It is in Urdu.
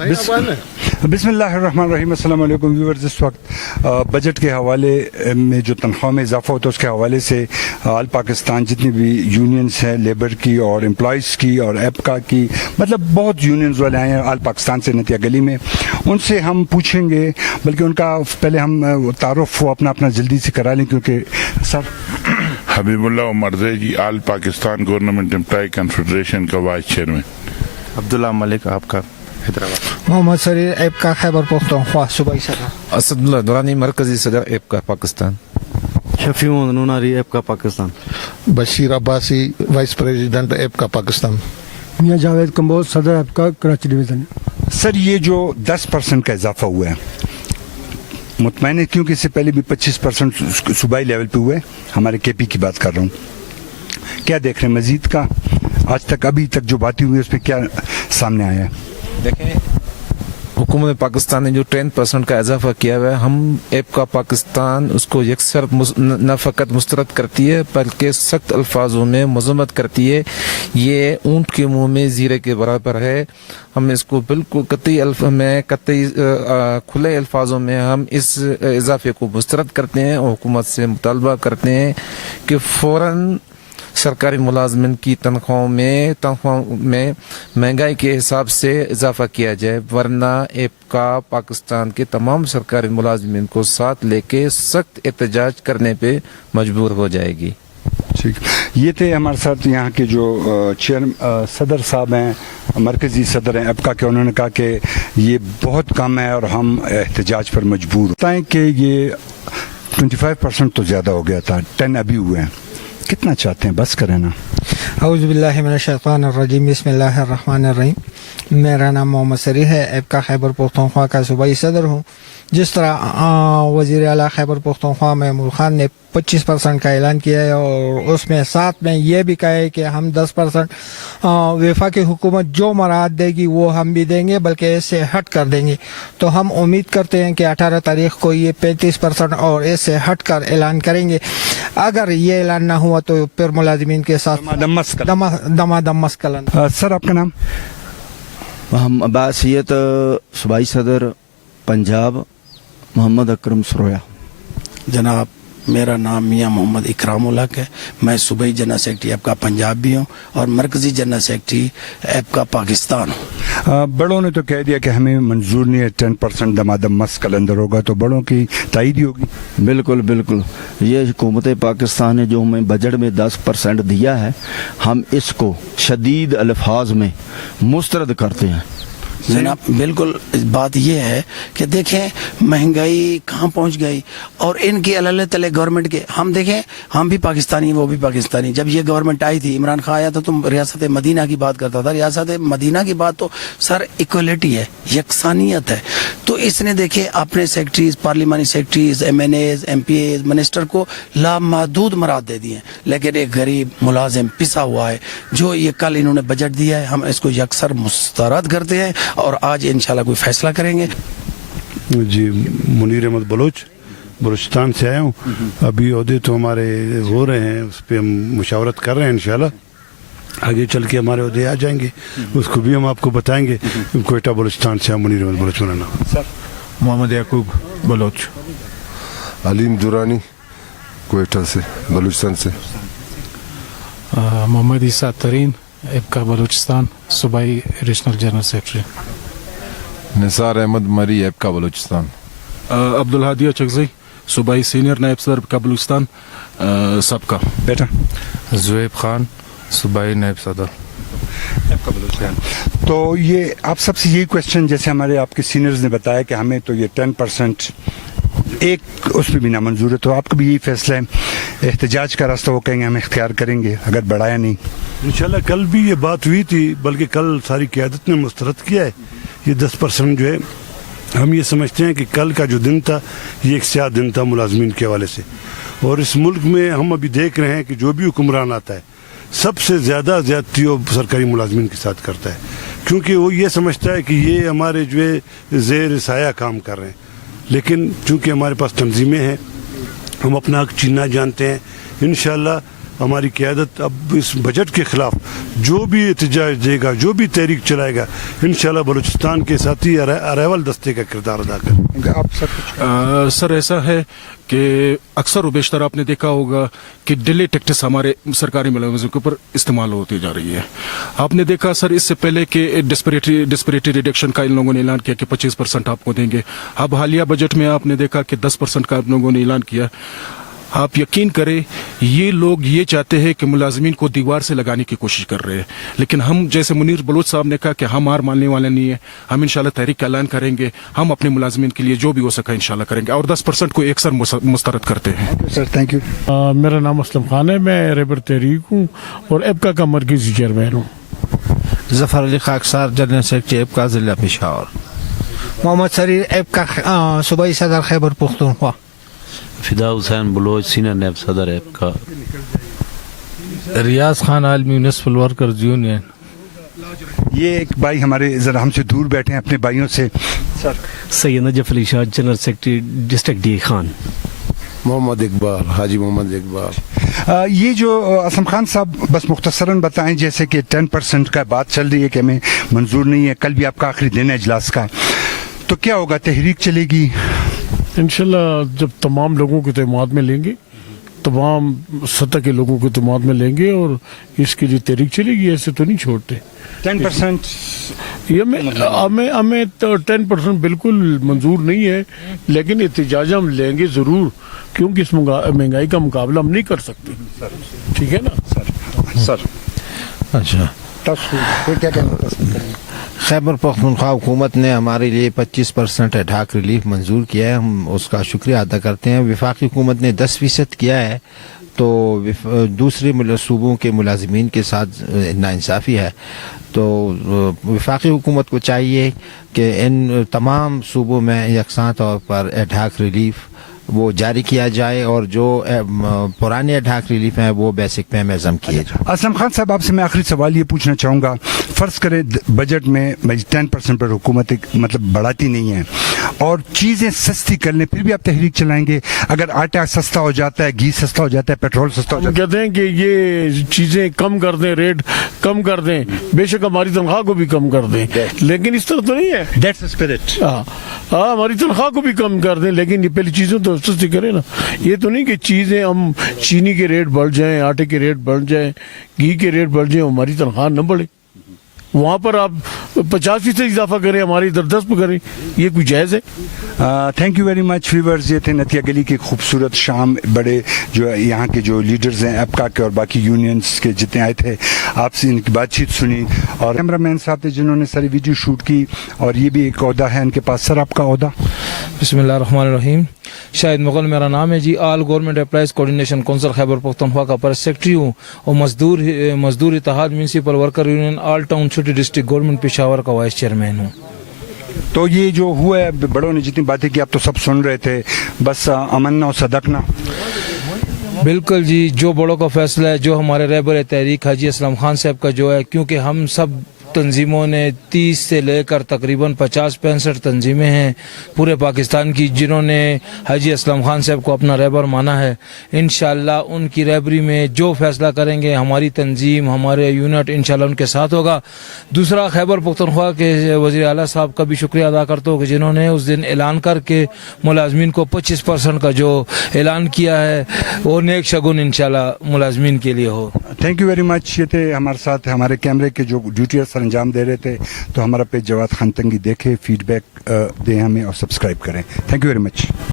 بسم اللہ الرحمن الرحیم. السلام علیکم ویورز. اس وقت بجٹ کے حوالے میں جو تنخواہ میں اضافہ ہوتا ہے اس کے حوالے سے آل پاکستان جتنی بھی یونینز ہیں لیبر کی اور امپلائیز کی اور ایپکا کی، مطلب بہت یونینز والے آئے ہیں آل پاکستان سے نتیہ گلی میں. ان سے ہم پوچھیں گے، بلکہ ان کا پہلے ہم تعارف وہ اپنا جلدی سے کرا لیں، کیونکہ سر حبیب اللہ مرزے جی، آل پاکستان گورنمنٹ امپلائی کنفیڈریشن کا وائس چیئرمین. عبداللہ ملک آپ کا حیدرآباد. محمد سریر ایپکا خیبر پختونخوا صوبائی صدر. اسد اللہ دورانی مرکزی صدر APCA Pakistan. Shafi Nonari APCA Pakistan. Bashir Abbasi vice president APCA Pakistan. Mian Javed کمبوز صدر ایپکا کراچی ڈویژن. سر یہ جو 10% کا اضافہ ہوا ہے، مطمئن ہے کیونکہ اس سے پہلے بھی 25% صوبائی لیول پہ ہوئے، ہمارے کے پی کی بات کر رہا ہوں، کیا دیکھ رہے ہیں مزید کا؟ آج تک ابھی تک جو باتیں ہوئی اس پہ کیا سامنے آیا ہے؟ دیکھیں، حکومت پاکستان نے جو 10% کا اضافہ کیا ہوا ہے، ہم ایپکا پاکستان اس کو یکسر نہ فقط مسترد کرتی ہے بلکہ سخت الفاظوں میں مذمت کرتی ہے. یہ اونٹ کے منہ میں زیرے کے برابر ہے. ہم اس کو بالکل قطعی کھلے الفاظوں میں ہم اس اضافے کو مسترد کرتے ہیں اور حکومت سے مطالبہ کرتے ہیں کہ فوراً سرکاری ملازمین کی تنخواہوں میں مہنگائی کے حساب سے اضافہ کیا جائے، ورنہ ایپکا پاکستان کے تمام سرکاری ملازمین کو ساتھ لے کے سخت احتجاج کرنے پہ مجبور ہو جائے گی. ٹھیک، یہ تھے ہمارے ساتھ یہاں کے جو صدر صاحب ہیں، مرکزی صدر ہیں ایپکا کے. انہوں نے کہا کہ یہ بہت کم ہے اور ہم احتجاج پر مجبور بتائیں کہ یہ 25% تو زیادہ ہو گیا تھا، 10 ابھی ہوئے ہیں. کتنا چاہتے ہیں؟ بس کریں نا. اعوذ باللہ من الشیطان الرجیم. بسم اللہ الرحمن الرحیم. میرا نام محمد سریر ہے، ایپکا خیبر پختونخوا کا صوبائی صدر ہوں. جس طرح وزیر اعلیٰ خیبر پختونخوا محمود خان نے 25% کا اعلان کیا ہے اور اس میں ساتھ میں یہ بھی کہا ہے کہ ہم 10% وفاقی حکومت جو مراحت دے گی وہ ہم بھی دیں گے، بلکہ اس سے ہٹ کر دیں گے. تو ہم امید کرتے ہیں کہ 18 تاریخ کو یہ 35% اور اس سے ہٹ کر اعلان کریں گے. اگر یہ اعلان نہ ہوا تو پھر ملازمین کے ساتھ دمادم مسکلن. سر آپ کا نام؟ ہم عباسیت صوبائی صدر پنجاب محمد اکرم سرویا. جناب میرا نام میاں محمد اکرام الحق ہے. میں صوبائی جنرل سیکرٹری ایپکا پنجاب بھی ہوں اور مرکزی جنرل سیکرٹری ایپکا پاکستان ہوں. بڑوں نے تو کہہ دیا کہ ہمیں منظور نہیں ہے 10% دمادم مس کلندر ہوگا، تو بڑوں کی تائید ہی ہوگی. بالکل بالکل. یہ حکومت پاکستان نے جو ہمیں بجٹ میں 10% دیا ہے، ہم اس کو شدید الفاظ میں مسترد کرتے ہیں. جناب بالکل بات یہ ہے کہ دیکھیں مہنگائی کہاں پہنچ گئی، اور ان کی اللہ تلے گورنمنٹ کے ہم دیکھیں، ہم بھی پاکستانی وہ بھی پاکستانی. جب یہ گورنمنٹ آئی تھی، عمران خان آیا تھا تو ریاست مدینہ کی بات کرتا تھا. ریاست مدینہ کی بات تو سر ایکولیٹی ہے، یکسانیت ہے. تو اس نے دیکھے اپنے سیکرٹریز، پارلیمانی secretaries, MNAs, MPAs, minister کو لامحدود مراد دے دیے، لیکن ایک غریب ملازم پسا ہوا ہے. جو یہ کل انہوں نے بجٹ دیا ہے، ہم اس کو یکسر مسترد کرتے ہیں اور آج انشاءاللہ کوئی فیصلہ کریں گے. جی منیر احمد بلوچستان سے آیا ہوں. ابھی عہدے تو ہمارے ہو رہے ہیں، اس پہ ہم مشاورت کر رہے ہیں. انشاءاللہ آگے چل کے ہمارے عہدے آ جائیں گے، اس کو بھی ہم آپ کو بتائیں گے. کوئٹہ بلوچستان سے منیر احمد بلوچ. میرا نام محمد یعقوب بلوچ. علیم دورانی کوئٹہ سے بلوچستان سے. محمد عیسیٰ ترین ایپکا بلوچستان صوبائی ریجنل جنرل سیکرٹری. نثار احمد مری ایپکا بلوچستان. عبدالحادی چکزئی صوبائی سینئر نائب صدر ایپکا بلوچستان سب کا. بیٹا زویب خان صوبائی نائب صدر ایپکا بلوچستان. تو یہ آپ سب سے یہی کوشچن، جیسے ہمارے آپ کے سینئرز نے بتایا کہ ہمیں تو یہ 10% ایک اس پہ بھی نامنظور ہے، تو آپ کا بھی یہی فیصلہ ہے احتجاج کا راستہ وہ کہیں گے ہم اختیار کریں گے اگر بڑھایا نہیں؟ انشاءاللہ کل بھی یہ بات ہوئی تھی، بلکہ کل ساری قیادت نے مسترد کیا ہے. یہ 10% جو ہے، ہم یہ سمجھتے ہیں کہ کل کا جو دن تھا یہ ایک سیاہ دن تھا ملازمین کے حوالے سے. اور اس ملک میں ہم ابھی دیکھ رہے ہیں کہ جو بھی حکمران آتا ہے سب سے زیادہ زیادتی وہ سرکاری ملازمین کے ساتھ کرتا ہے، کیونکہ وہ یہ سمجھتا ہے کہ یہ ہمارے جو ہے زیر سایہ کام کر رہے ہیں. لیکن چونکہ ہمارے پاس تنظیمیں ہیں، ہم اپنا حق چیننا جانتے ہیں. انشاءاللہ ہماری قیادت اب اس بجٹ کے خلاف جو بھی احتجاج دے گا, جو بھی تحریک چلائے گا, انشاءاللہ بلوچستان کے ساتھی ارائیول دستے کا کردار ادا کریں گے. سر ایسا ہے کہ اکثر و بیشتر آپ نے دیکھا ہوگا کہ ڈیلی ٹیکٹس ہمارے سرکاری ملازمین کے اوپر استعمال ہوتی جا رہی ہے. آپ نے دیکھا سر اس سے پہلے کہ ڈسپریٹری ریڈکشن کا ان لوگوں نے اعلان کیا کہ 25% آپ کو دیں گے. اب حالیہ بجٹ میں آپ نے دیکھا کہ 10% کا آپ لوگوں نے اعلان کیا. آپ یقین کریں یہ لوگ یہ چاہتے ہیں کہ ملازمین کو دیوار سے لگانے کی کوشش کر رہے ہیں, لیکن ہم جیسے منیر بلوچ صاحب نے کہا کہ ہم ہار ماننے والے نہیں ہیں. ہم انشاءاللہ تحریک کا اعلان کریں گے, ہم اپنے ملازمین کے لیے جو بھی ہو سکا انشاءاللہ کریں گے اور 10% کو ایک سر مسترد کرتے ہیں. Sir thank you. میرا نام اسلم خان ہے, میں ریبر تحریک ہوں اور ایپکا کا مرکزی چیئرمین ہوں. ظفر علی خاکسار, جنرل سیکرٹری ایپکا ضلع پشاور. محمد سریر ایپکا صوبائی صدر خیبر پختونخوا. فدا حسین بلوچ, سینئر نیب صدر ایپکا. ریاض خان عالمی میونسپل ورکرز یونین. یہ ایک بھائی ہمارے ذرا ہم سے دور بیٹھے ہیں اپنے بھائیوں سے. Sir Syed Najaf Ali Shah, general secretary district D Khan. Muhammad Iqbal, Haji Muhammad Iqbal. یہ جو اسم خان صاحب بس مختصراً بتائیں, جیسے کہ 10% کا بات چل رہی ہے کہ ہمیں منظور نہیں ہے, کل بھی آپ کا آخری دن ہے اجلاس کا, تو کیا ہوگا, تحریک چلے گی؟ انشاءاللہ جب تمام لوگوں کے اعتماد میں لیں گے, تمام سطح کے لوگوں کے اعتماد میں لیں گے اور اس کے لیے تحریک چلے گی. ایسے تو نہیں چھوڑتے. 10% ہمیں 10% بالکل منظور نہیں ہے, لیکن احتجاج ہم لیں گے ضرور, کیونکہ اس مہنگائی کا مقابلہ ہم نہیں کر سکتے. ٹھیک ہے نا سر. اچھا, خیبر پختونخوا حکومت نے ہمارے لیے 25% اڈھاک ریلیف منظور کیا ہے, ہم اس کا شکریہ ادا کرتے ہیں. وفاقی حکومت نے 10% کیا ہے, تو دوسرے صوبوں کے ملازمین کے ساتھ ناانصافی ہے. تو وفاقی حکومت کو چاہیے کہ ان تمام صوبوں میں یکساں طور پر اڈھاک ریلیف وہ جاری کیا جائے اور جو پرانے اڈھاک ریلیف ہیں وہ بیسک پے میں ضم کیے جائیں. اسلم خان صاحب, آپ سے میں آخری سوال یہ پوچھنا چاہوں گا, فرض کریں بجٹ میں 10% پر حکومت مطلب بڑھاتی نہیں ہے اور چیزیں سستی کر لیں, پھر بھی آپ تحریک چلائیں گے؟ اگر آٹا سستا ہو جاتا ہے, گھی سستا ہو جاتا ہے, پیٹرول سستا ہو جاتا ہے, کہتے ہیں کہ یہ چیزیں کم کر دیں, ریٹ کم کر دیں, بے شک ہماری تنخواہ کو بھی کم کر دیں, لیکن اس طرح تو نہیں ہے. That's spirit. ہاں, ہماری تنخواہ کو بھی کم کر دیں, لیکن یہ پہلی چیزیں تو سستی کریں نا. یہ تو نہیں کہ چیزیں ہم چینی کے ریٹ بڑھ جائیں, آٹے کے ریٹ بڑھ جائیں, گھی کے ریٹ بڑھ جائیں, ہماری تنخواہ نہ بڑھے. وہاں پر آپ 50% اضافہ کریں, ہماری ادھر 10 پہ کریں, یہ کوئی جائز ہے؟ Thank you very much viewers. یہ تھے نتیہ گلی کی خوبصورت شام. بڑے جو یہاں کے جو لیڈرز ہیں ایپکا کے اور باقی یونینز کے جتنے آئے تھے, آپ سے ان کی بات چیت سنی, اور کیمرہ مین صاحب تھے جنہوں نے ساری ویڈیو شوٹ کی, اور یہ بھی ایک عہدہ ہے ان کے پاس. سر آپ کا عہدہ؟ بسم اللہ الرحمن الرحیم. شاہد مغل میرا نام ہے جی. آل government employees coordination council Khyber Pakhtunkhwa کا پریس سیکرٹری ہوں, اور مزدور اتحاد میونسپل ورکر یونین آل town city district government Peshawar کا وائس چیئرمین ہوں. تو یہ جو ہوا ہے, بڑوں نے جتنی باتیں کی آپ تو سب سن رہے تھے, بس امن و صدقنا. بالکل جی, جو بڑوں کا فیصلہ ہے, جو ہمارے رہبر تحریک حاجی اسلم خان صاحب کا جو ہے, کیونکہ ہم سب تنظیموں نے 30 سے لے کر تقریباً 50-65 تنظیمیں ہیں پورے پاکستان کی, جنہوں نے حاجی اسلم خان صاحب کو اپنا رہبر مانا ہے. انشاءاللہ ان کی رہبری میں جو فیصلہ کریں گے, ہماری تنظیم, ہمارے یونٹ انشاءاللہ ان کے ساتھ ہوگا. دوسرا, خیبر پختونخوا کے وزیر اعلیٰ صاحب کا بھی شکریہ ادا کرتا ہوں کہ جنہوں نے اس دن اعلان کر کے ملازمین کو 25% کا جو اعلان کیا ہے وہ نیک شگن انشاءاللہ ملازمین کے لیے ہو. Thank you very much. یہ تھے ہمارے ساتھ ہمارے کیمرے کے جو ڈیوٹی انجام دے رہے تھے. تو ہمارا پیج جواد خان تنگی دیکھے, فیڈ بیک دیں ہمیں اور سبسکرائب کریں. Thank you very much.